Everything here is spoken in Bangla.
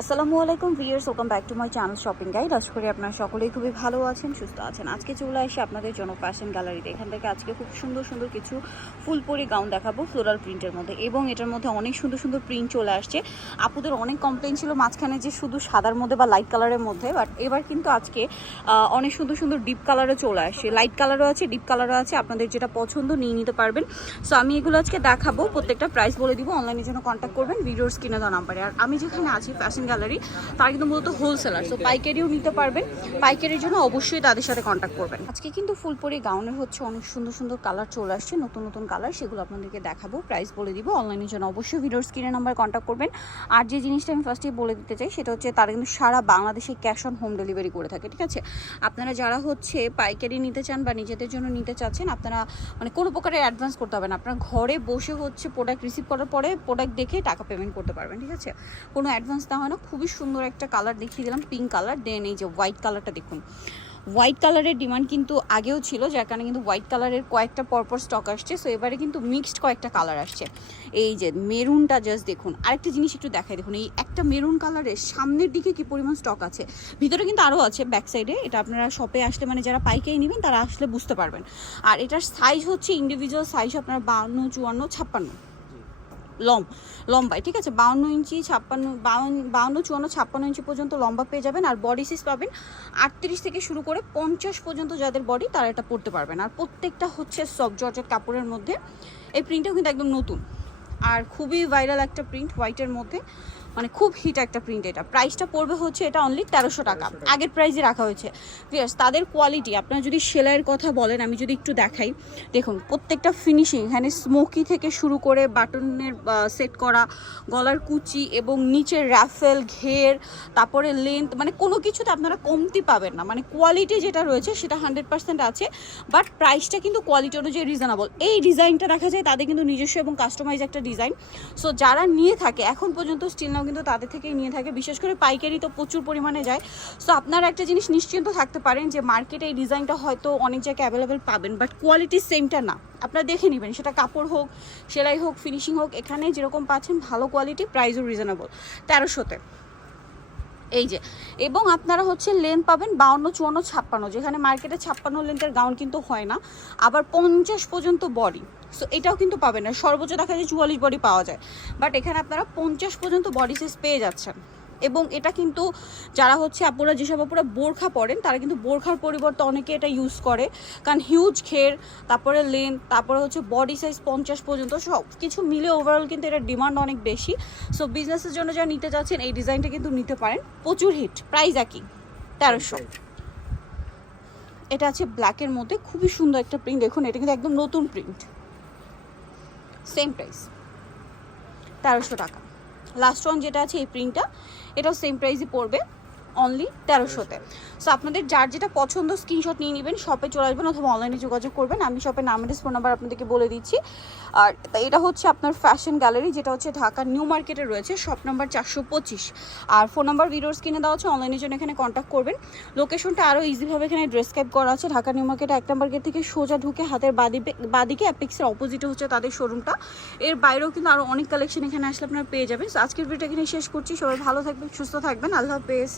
আসসালামু আলাইকুম viewers, welcome back to my channel shopping guide. আশা করি আপনারা সকলেই খুবই ভালো আছেন, সুস্থ আছেন। আজকে চলে আসি আপনাদের জন্য ফ্যাশন গ্যালারিতে। এখান থেকে আজকে খুব সুন্দর সুন্দর কিছু ফুলপরি গাউন দেখাবো ফ্লোরাল প্রিন্টের মধ্যে, এবং এটার মধ্যে অনেক সুন্দর সুন্দর প্রিন্ট চলে আসছে। আপুদের অনেক কমপ্লেন ছিল মাঝখানে যে শুধু সাদার মধ্যে বা লাইট কালারের মধ্যে, বাট এবার কিন্তু আজকে অনেক সুন্দর সুন্দর ডিপ কালারে চলে আসছে। লাইট কালারও আছে, ডিপ কালারও আছে, আপনাদের যেটা পছন্দ নিয়ে নিতে পারবেন। সো আমি এগুলো আজকে দেখাবো, প্রত্যেকটা প্রাইস বলে দিব। অনলাইনের জন্য কন্ট্যাক্ট করবেন ভিডিওর স্ক্রিনে দেওয়া নাম্বারে। আর আমি যেখানে আছি ফ্যাশন গ্যালারি, তারা কিন্তু মূলত হোলসেলার, সো পাইকারিও নিতে পারবেন। পাইকারির জন্য অবশ্যই তাদের সাথে কন্ট্যাক্ট করবেন। আজকে কিন্তু ফুলপরি গাউনের হচ্ছে অনেক সুন্দর সুন্দর কালার চলে আসছে, নতুন নতুন কালার, সেগুলো আপনাদেরকে দেখাবো, প্রাইস বলে দিব। অনলাইনের জন্য অবশ্যই ভিডিওর স্ক্রিনে নাম্বার কন্ট্যাক্ট করবেন। আর যে জিনিসটা আমি ফার্স্টেই বলে দিতে চাই সেটা হচ্ছে তারা কিন্তু সারা বাংলাদেশে ক্যাশ অন হোম ডেলিভারি করে থাকে, ঠিক আছে? আপনারা যারা হচ্ছে পাইকারি নিতে চান বা নিজেদের জন্য নিতে চাচ্ছেন, আপনারা মানে কোনো প্রকারের অ্যাডভান্স করতে হবে না। আপনারা ঘরে বসে হচ্ছে প্রোডাক্ট রিসিভ করার পরে প্রোডাক্ট দেখে টাকা পেমেন্ট করতে পারবেন, ঠিক আছে? কোনো অ্যাডভান্স না হয় না। খুবই সুন্দর একটা কালার দেখিয়ে দিলাম, পিঙ্ক কালার। দেন এই যে হোয়াইট কালারটা দেখুন, হোয়াইট কালারের ডিমান্ড কিন্তু আগেও ছিল, যার কারণে কিন্তু হোয়াইট কালারের কয়েকটা পরপর স্টক আসছে। সো এবারে কিন্তু মিক্সড কয়েকটা কালার আসছে। এই যে মেরুনটা জাস্ট দেখুন। আরেকটা জিনিস একটু দেখাই, দেখুন এই একটা মেরুন কালারের সামনের দিকে কি পরিমাণ স্টক আছে, ভিতরে কিন্তু আরও আছে ব্যাক সাইডে। এটা আপনারা শপে আসলে, মানে যারা পাইকারি নেবেন তারা আসলে বুঝতে পারবেন। আর এটার সাইজ হচ্ছে ইন্ডিভিজুয়াল সাইজ, আপনার 52, 54, 56 লম্বায়, ঠিক আছে? 52 ইঞ্চি, 52, 54, 56 ইঞ্চি পর্যন্ত লম্বা পেয়ে যাবেন। আর বডি সাইজ পাবেন 38 থেকে শুরু করে 50 পর্যন্ত, যাদের বডি তারা এটা পরতে পারবেন। আর প্রত্যেকটা হচ্ছে সফট জর্জেট কাপড়ের মধ্যে। এই প্রিন্টটাও কিন্তু একদম নতুন আর খুবই ভাইরাল একটা প্রিন্ট, হোয়াইটের মধ্যে, মানে খুব হিট একটা প্রিন্ট। এটা প্রাইসটা পড়বে হচ্ছে এটা অনলি 1300 টাকা, আগের প্রাইসে রাখা হয়েছে। ভিউয়ার্স, তাদের কোয়ালিটি, আপনারা যদি সেলাইয়ের কথা বলেন, আমি যদি একটু দেখাই, দেখুন প্রত্যেকটা ফিনিশিং, এখানে স্মোকি থেকে শুরু করে বাটনের সেট করা, গলার কুচি এবং নিচের র্যাফেল, ঘের, তারপরে লেন্থ, মানে কোনো কিছুতে আপনারা কমতি পাবেন না। মানে কোয়ালিটি যেটা রয়েছে সেটা 100% আছে, বাট প্রাইসটা কিন্তু কোয়ালিটি অনুযায়ী রিজনেবল। এই ডিজাইনটা দেখা যায় তাদের কিন্তু নিজস্ব এবং কাস্টমাইজ একটা ডিজাইন। সো যারা নিয়ে থাকে এখন পর্যন্ত স্টিল নাও কিন্তু তাদের থেকেই নিয়ে থাকে, বিশেষ করে পাইকারি তো প্রচুর পরিমাণে যায়। সো আপনারা একটা জিনিস নিশ্চিন্ত থাকতে পারেন যে মার্কেটে এই ডিজাইনটা হয়তো অনেক জায়গায় অ্যাভেলেবেল পাবেন, বাট কোয়ালিটি সেমটা না। আপনারা দেখে নেবেন, সেটা কাপড় হোক, সেলাই হোক, ফিনিশিং হোক, এখানে যেরকম পাচ্ছেন ভালো কোয়ালিটি, প্রাইসও রিজনেবল 1300-তে। এই যে, এবং আপনারা হচ্ছে লেন্থ পাবেন 52, 54, 56, যেখানে মার্কেটে 56 লেন্থের গাউন কিন্তু হয় না। আবার 50 পর্যন্ত বডি, সো এটাও কিন্তু পাবেন না। সর্বোচ্চ দেখা যায় 44 বডি পাওয়া যায়, বাট এখানে আপনারা 50 পর্যন্ত বডি সাইজ পেয়ে যাচ্ছেন। এবং এটা কিন্তু যারা হচ্ছে আপনারা যেসব আপনারা বোরখা পরেন, তারা কিন্তু বোরখার পরিবর্তে অনেকে এটা ইউজ করে, কারণ হিউজ ঘের, তারপরে লেন্থ, তারপরে হচ্ছে বডি সাইজ 50 পর্যন্ত, সব কিছু মিলে ওভারঅল কিন্তু এটার ডিমান্ড অনেক বেশি। সো বিজনেসের জন্য যারা নিতে চাচ্ছেন এই ডিজাইনটা কিন্তু নিতে পারেন, প্রচুর হিট। প্রাইস একই 1300। এটা আছে ব্ল্যাকের মধ্যে, খুবই সুন্দর একটা প্রিন্ট, দেখুন এটা কিন্তু একদম নতুন প্রিন্ট। সেম প্রাইস 1300 টাকা। লাস্ট ওয়ান যেটা আছে এই প্রিন্টটা, এটাও সেম প্রাইসই পড়বে, অনলি 1300-তে। সো আপনাদের যার যেটা পছন্দ স্ক্রিনশট নিয়ে নেবেন, শপে চলে আসবেন অথবা অনলাইনে যোগাযোগ করবেন। আমি শপের নাম, অ্যাড্রেস, ফোন নাম্বার আপনাদেরকে বলে দিচ্ছি। আর এটা হচ্ছে আপনার ফ্যাশন গ্যালারি, যেটা হচ্ছে ঢাকা নিউ মার্কেটে রয়েছে, শপ নাম্বার 425। আর ফোন নাম্বার ভিডিওর স্ক্রিনে দেওয়া আছে, অনলাইনের জন্য এখানে কন্ট্যাক্ট করবেন। লোকেশনটা আরও ইজিভাবে এখানে ডেসক্রাইব করা আছে। ঢাকা নিউ মার্কেট 1 নম্বর গেট থেকে সোজা ঢুকে হাতের বাদিকে অ্যাপেক্সের অপোজিটে হচ্ছে তাদের শোরুমটা। এর বাইরেও কিন্তু আরও অনেক কালেকশন এখানে আসলে আপনারা পেয়ে যাবেন। আজকের ভিডিওটা এখানে শেষ করছি। সবাই ভালো থাকবেন, সুস্থ থাকবেন, আল্লাহ হাফেজ।